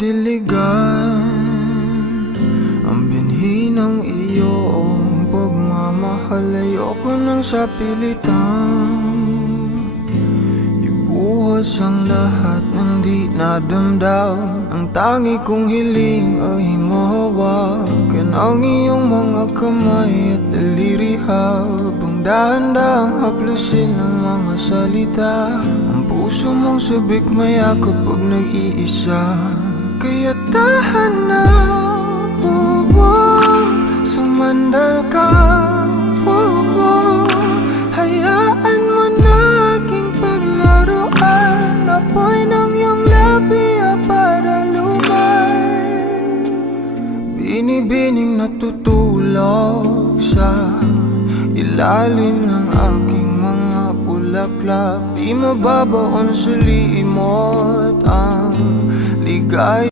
madiligan ang binhi ng iyong pagmamahal. Ayoko nang sa pilitan ibuhos ang lahat ng di nadamdam. Ang tangi kong hiling ay mahawakan ang iyong mga kamay at daliri, habang dahan-dahang haplusin ang mga salita. Ang puso mong sabik maya kapag nag-iisa, kaya tahan na, sumandal ka, hayaan mo na aking paglaruan. Apoy ng iyong labi para lumay, binibining natutulog sa ilalim ng aking mga bulaklak. Di mababaon sa limot ang ligay.